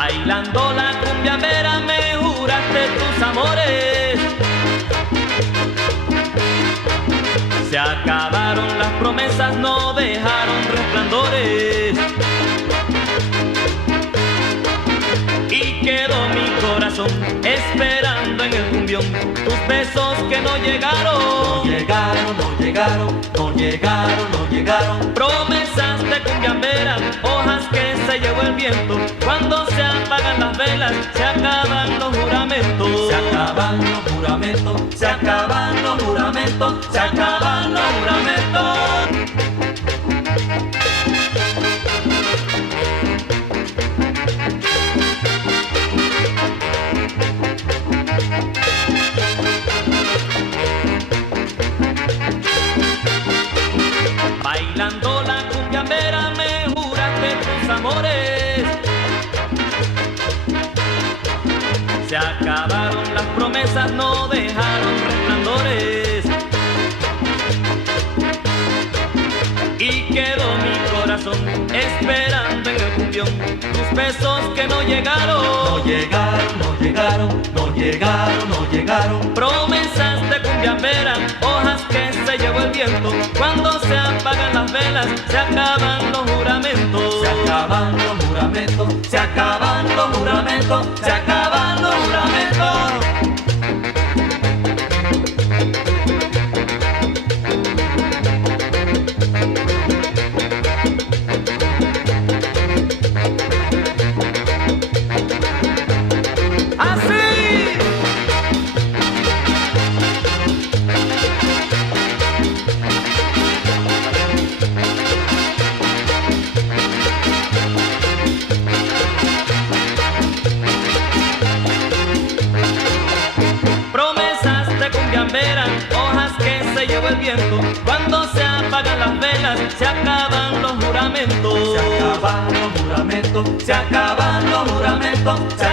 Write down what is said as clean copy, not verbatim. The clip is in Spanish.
Bailando la cumbiambera me juraste tus amores. Se acabaron las promesas, no dejaron resplandores. Y quedó mi corazón esperando en el cumbión tus besos que no llegaron. No llegaron, no llegaron, no llegaron, no llegaron. Promesas de cumbiambera, hojas que se llevó el viento. Cuando se apagan las velas, se acaban los juramentos. Se acaban los juramentos, se acaban los juramentos, se acaban los juramentos. Bailando la cumbiambera me juraste tus amores. Se acabaron las promesas, no dejaron resplandores. Y quedó mi corazón esperando en el cumbión tus besos que no llegaron. No llegaron, no llegaron, no llegaron, no llegaron. Promesas de cumbiambera, hojas que se llevó el viento. Cuando se apagan las velas, se acaban los juramentos. Se acaban los juramentos, se acaban los juramentos, se acaban los juramentos. Hojas que se llevó el viento. Cuando se apagan las velas, se acaban los juramentos. Se acaban los juramentos, se acaban los juramentos, se